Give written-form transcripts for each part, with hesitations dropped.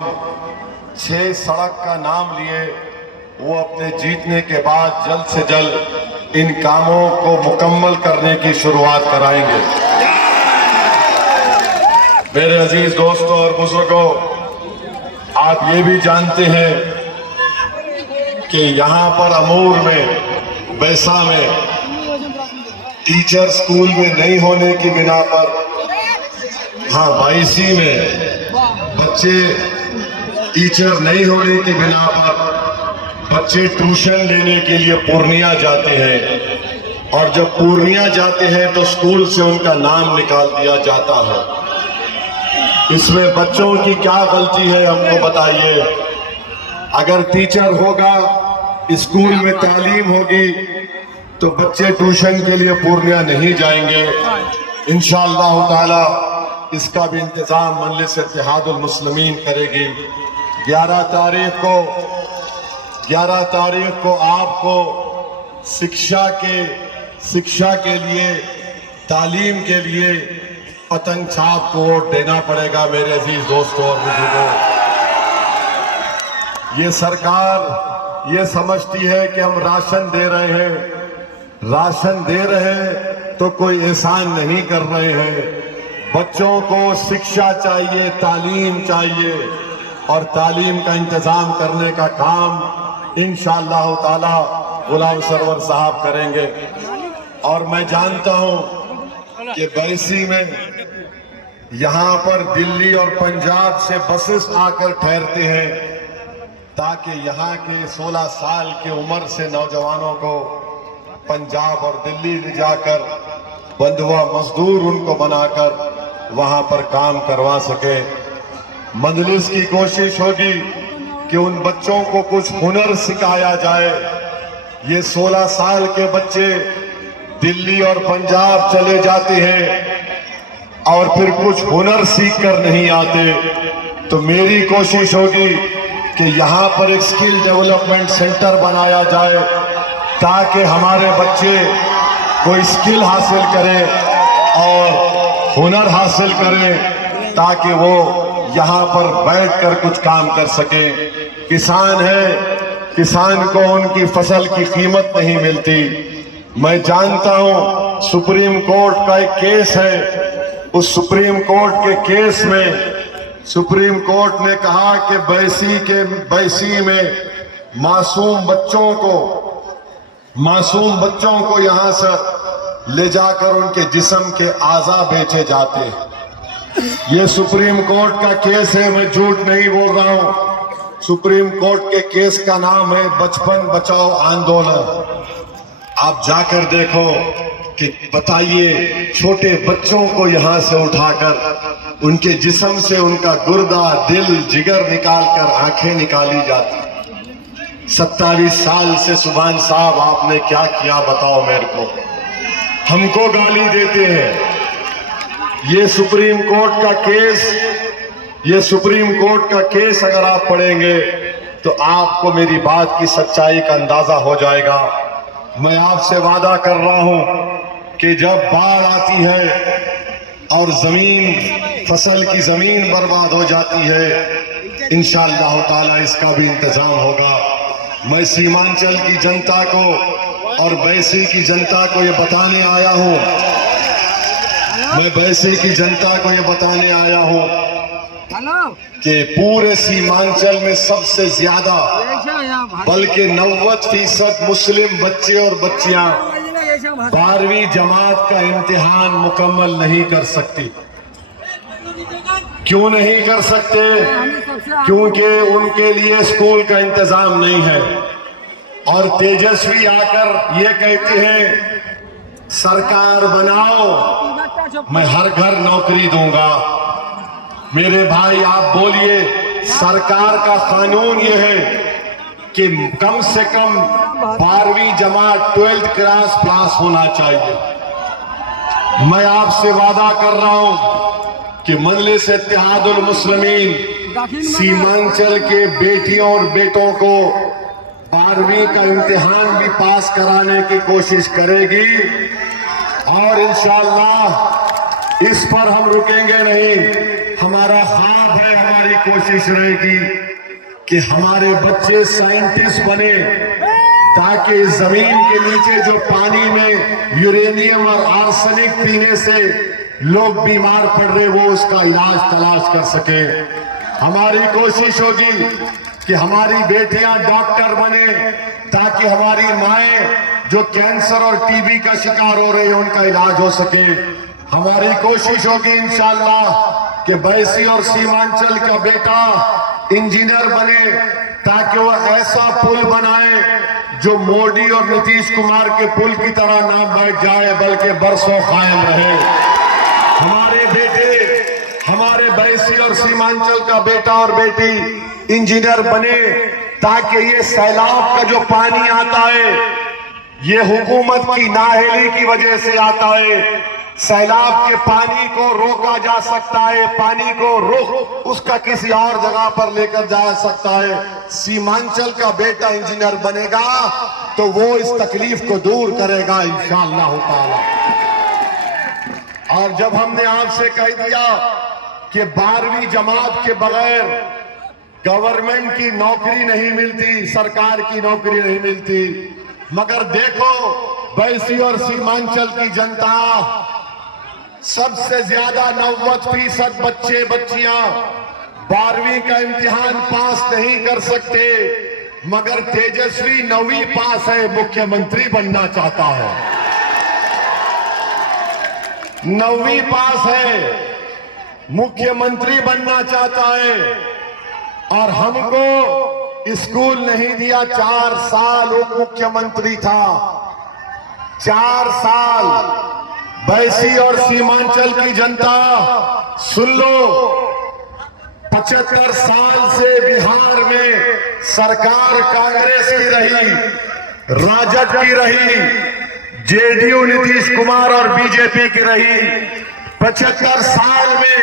6 सड़क का नाम लिए, वो अपने जीतने के बाद जल्द से जल्द इन कामों को मुकम्मल करने की शुरुआत कराएंगे। मेरे अजीज दोस्तों और बुजुर्गों, आप ये भी जानते हैं कि यहाँ पर अमूर में, बैसा में टीचर स्कूल में नहीं होने की बिना पर, हाँ बाईसी में बच्चे टीचर नहीं होने की बिना पर बच्चे ट्यूशन लेने के लिए पूर्णिया जाते हैं, और जब पूर्णिया जाते हैं तो स्कूल से उनका नाम निकाल दिया जाता है। इसमें बच्चों की क्या गलती है, हमको बताइए। अगर टीचर होगा, स्कूल में तालीम होगी, तो बच्चे ट्यूशन के लिए पूर्णिया नहीं जाएंगे। इंशाअल्लाह ताला इसका भी इंतजाम मजलिस इत्तेहादुल मुस्लिमीन करेगी। 11 तारीख को आपको शिक्षा के लिए, तालीम के लिए पतंग छाप को वोट देना पड़ेगा। मेरे अजीज दोस्तों और बुजुर्गों, ये सरकार ये समझती है कि हम राशन दे रहे हैं तो कोई एहसान नहीं कर रहे हैं। बच्चों को शिक्षा चाहिए, तालीम चाहिए, और तालीम का इंतजाम करने का काम इंशाअल्लाह ताला गुलाम सरवर साहब करेंगे। और मैं जानता हूं कि बैसी में यहाँ पर दिल्ली और पंजाब से बसेस आकर ठहरते हैं, ताकि यहाँ के 16 साल की उम्र से नौजवानों को पंजाब और दिल्ली ले जाकर बंधुआ मजदूर उनको बनाकर वहां पर काम करवा सके। मजलिस की कोशिश होगी कि उन बच्चों को कुछ हुनर सिखाया जाए। ये 16 साल के बच्चे दिल्ली और पंजाब चले जाते हैं और फिर कुछ हुनर सीख कर नहीं आते, तो मेरी कोशिश होगी कि यहाँ पर एक स्किल डेवलपमेंट सेंटर बनाया जाए, ताकि हमारे बच्चे कोई स्किल हासिल करें और हुनर हासिल करें, ताकि वो यहाँ पर बैठकर कुछ काम कर सके। किसान है, किसान को उनकी फसल की कीमत नहीं मिलती। मैं जानता हूँ सुप्रीम कोर्ट का एक केस है, उस सुप्रीम कोर्ट के केस में सुप्रीम कोर्ट ने कहा कि बैसी में मासूम बच्चों को यहाँ से ले जाकर उनके जिस्म के आज़ा बेचे जाते हैं। ये सुप्रीम कोर्ट का केस है, मैं झूठ नहीं बोल रहा हूं। सुप्रीम कोर्ट के केस का नाम है बचपन बचाओ आंदोलन। आप जाकर देखो कि बताइए, छोटे बच्चों को यहां से उठाकर उनके जिस्म से उनका गुर्दा, दिल, जिगर निकालकर आंखें निकाली जाती। 27 साल से सुभान साहब आपने क्या किया बताओ मेरे को। हमको गाली देते हैं। ये सुप्रीम कोर्ट का केस अगर आप पढ़ेंगे तो आपको मेरी बात की सच्चाई का अंदाजा हो जाएगा। मैं आपसे वादा कर रहा हूं कि जब बाढ़ आती है और फसल की जमीन बर्बाद हो जाती है, इंशाअल्लाह ताला इसका भी इंतजाम होगा। मैं सीमांचल की जनता को और बैसी की जनता को ये बताने आया हूं, कि पूरे सीमांचल में सबसे ज्यादा, बल्कि 90% मुस्लिम बच्चे और बच्चियां 12वीं जमात का इम्तिहान मुकम्मल नहीं कर सकती। क्यों नहीं कर सकते? क्योंकि उनके लिए स्कूल का इंतजाम नहीं है। और तेजस्वी आकर ये कहते हैं सरकार बनाओ, मैं हर घर नौकरी दूंगा। मेरे भाई आप बोलिए, सरकार का कानून ये है कि कम से कम 12वीं जमात 12th क्लास पास होना चाहिए। मैं आपसे वादा कर रहा हूं कि मजलिस इत्तेहादुल मुस्लिमीन सीमांचल के बेटियों और बेटों को 12वीं का इम्तिहान भी पास कराने की कोशिश करेगी, और इंशाअल्लाह इस पर हम रुकेंगे नहीं। हमारा ख्वाब है, हमारी कोशिश रहेगी कि हमारे बच्चे साइंटिस्ट बने, ताकि इस जमीन के नीचे जो पानी में यूरेनियम और आर्सेनिक पीने से लोग बीमार पड़ रहे, वो उसका इलाज तलाश कर सके। हमारी कोशिश होगी कि हमारी बेटियां डॉक्टर बने, ताकि हमारी माएं जो कैंसर और टीबी का शिकार हो रहे हैं उनका इलाज हो सके। हमारी कोशिश होगी इंशाअल्लाह कि बैसी और सीमांचल का बेटा इंजीनियर बने, ताकि वो ऐसा पुल बनाए जो मोदी और नीतीश कुमार के पुल की तरह ना बैठ जाए, बल्कि बरसों कायम रहे। हमारे बेटे, हमारे बैसी और सीमांचल का बेटा और बेटी इंजीनियर बने, ताकि ये सैलाब का जो पानी आता है, ये हुकूमत की नाअहली की वजह से आता है। सैलाब के पानी को रोका जा सकता है, पानी को रुख उसका किसी और जगह पर लेकर जा सकता है। सीमांचल का बेटा इंजीनियर बनेगा तो वो इस तकलीफ को दूर करेगा इंशाअल्लाह ताला। और जब हमने आपसे कह दिया कि 12वीं जमात के बगैर गवर्नमेंट की नौकरी नहीं मिलती, सरकार की नौकरी नहीं मिलती, मगर देखो बैसी और सीमांचल की जनता, सबसे ज्यादा 90% बच्चे बच्चियां 12वीं का इम्तिहान पास नहीं कर सकते, मगर तेजस्वी 9वीं पास है, मुख्यमंत्री बनना चाहता है। 9वीं पास है, मुख्यमंत्री बनना चाहता है। और हमको स्कूल नहीं दिया, 4 साल उप मुख्यमंत्री था, 4 साल। बैसी और सीमांचल की जनता सुन लो, 75 साल से बिहार में सरकार कांग्रेस की रही, राजद की रही, जेडीयू नीतीश कुमार और बीजेपी की रही। 75 साल में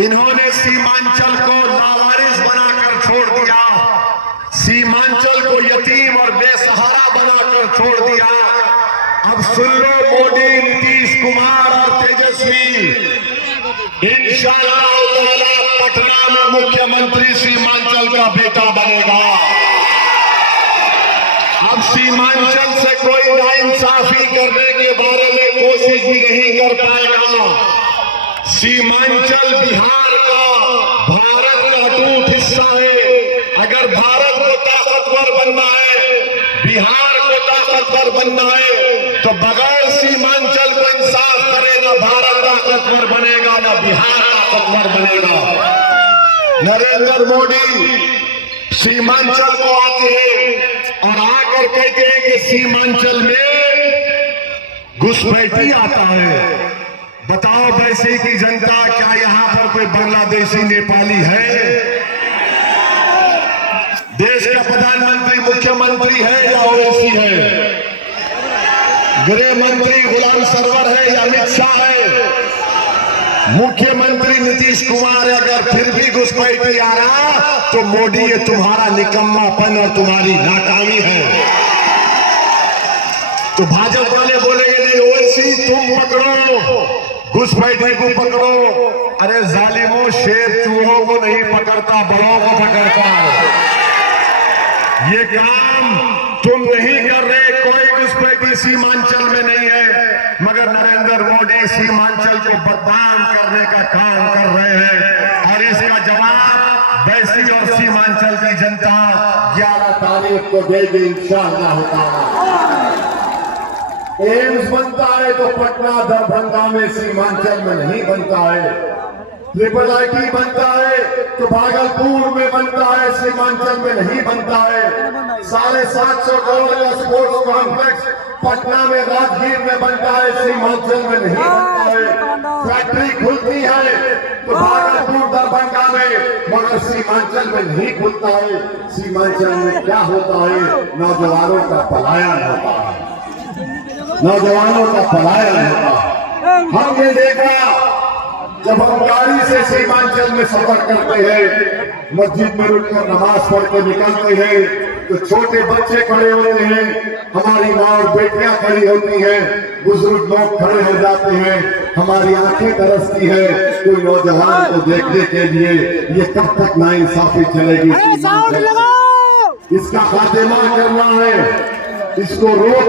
इन्होंने सीमांचल को लावारिस बनाकर छोड़ दिया, सीमांचल को यतीम और बेसहारा बनाकर छोड़ दिया। अब सुन लो, मोदी, नीतीश कुमार और तेजस्वी इंशाअल्लाह ताला पटना में मुख्यमंत्री सीमांचल का बेटा बनेगा। अब सीमांचल से कोई नाइंसाफी करने के बारे में कोशिश भी नहीं कर पाएगा। सीमांचल बिहार का भारत का अटूट हिस्सा है। अगर भारत को ताकतवर बनना है, बिहार को ताकतवर बनना है, तो बगैर सीमांचल को इंसाफ करे, ना भारत ताकतवर बनेगा, ना बिहार ताकतवर बनेगा। नरेंद्र मोदी सीमांचल को आते हैं और आकर कहते हैं कि सीमांचल में घुसपैठी आता है। बताओ बैसी की जनता, क्या यहां पर कोई बांग्लादेशी, नेपाली है? देश का प्रधानमंत्री मुख्यमंत्री है या ओवैसी है? गृह मंत्री गुलाम सरवर है या अमित शाह है? मुख्यमंत्री नीतीश कुमार है। अगर फिर भी घुसपैठी आ रहा तो मोदी, ये तुम्हारा निकम्मापन और तुम्हारी नाकामी है। तो भाजपा वाले बोलेंगे नहीं, ओवैसी तुम पकड़ो, घुसपैठी को पकड़ो। अरे जालिमों, शेर चूहों को नहीं पकड़ता, बड़ों को पकड़ता है। ये काम तुम नहीं कर रहे। कोई घुसपैठी सीमांचल में नहीं है, मगर नरेंद्र मोदी सीमांचल को बदनाम करने का काम कर रहे हैं। और इसका जवाब बैसी और सीमांचल की जनता 11 तारीख को देगी इंशाअल्लाह ताला। एम्स बनता है तो पटना दरभंगा में, सीमांचल में नहीं बनता है। ट्रिपल आईटी बनता है तो भागलपुर में बनता है, सीमांचल में नहीं बनता है। 750 करोड़ का स्पोर्ट्स कॉम्प्लेक्स पटना में राजगीर में बनता है, सीमांचल में नहीं बनता है। फैक्ट्री खुलती है तो भागलपुर दरभंगा में, मगर सीमांचल में नहीं खुलता है। सीमांचल में क्या होता है? नौजवानों का पलायन होता है, नौजवानों का पलायन होता है। हमने देखा जब हम गाड़ी से सीमांचल में सफर करते हैं, मस्जिद में रुककर नमाज पढ़ के निकलते हैं, तो छोटे बच्चे खड़े होते हैं, हमारी माँ और बेटियां खड़ी होती हैं, बुजुर्ग लोग खड़े हो जाते हैं। हमारी आंखें तरसती है कोई नौजवान को देखने के लिए। ये कब तक नाइंसाफी चलेगी? इसका खात्मा करना है, इसको रोक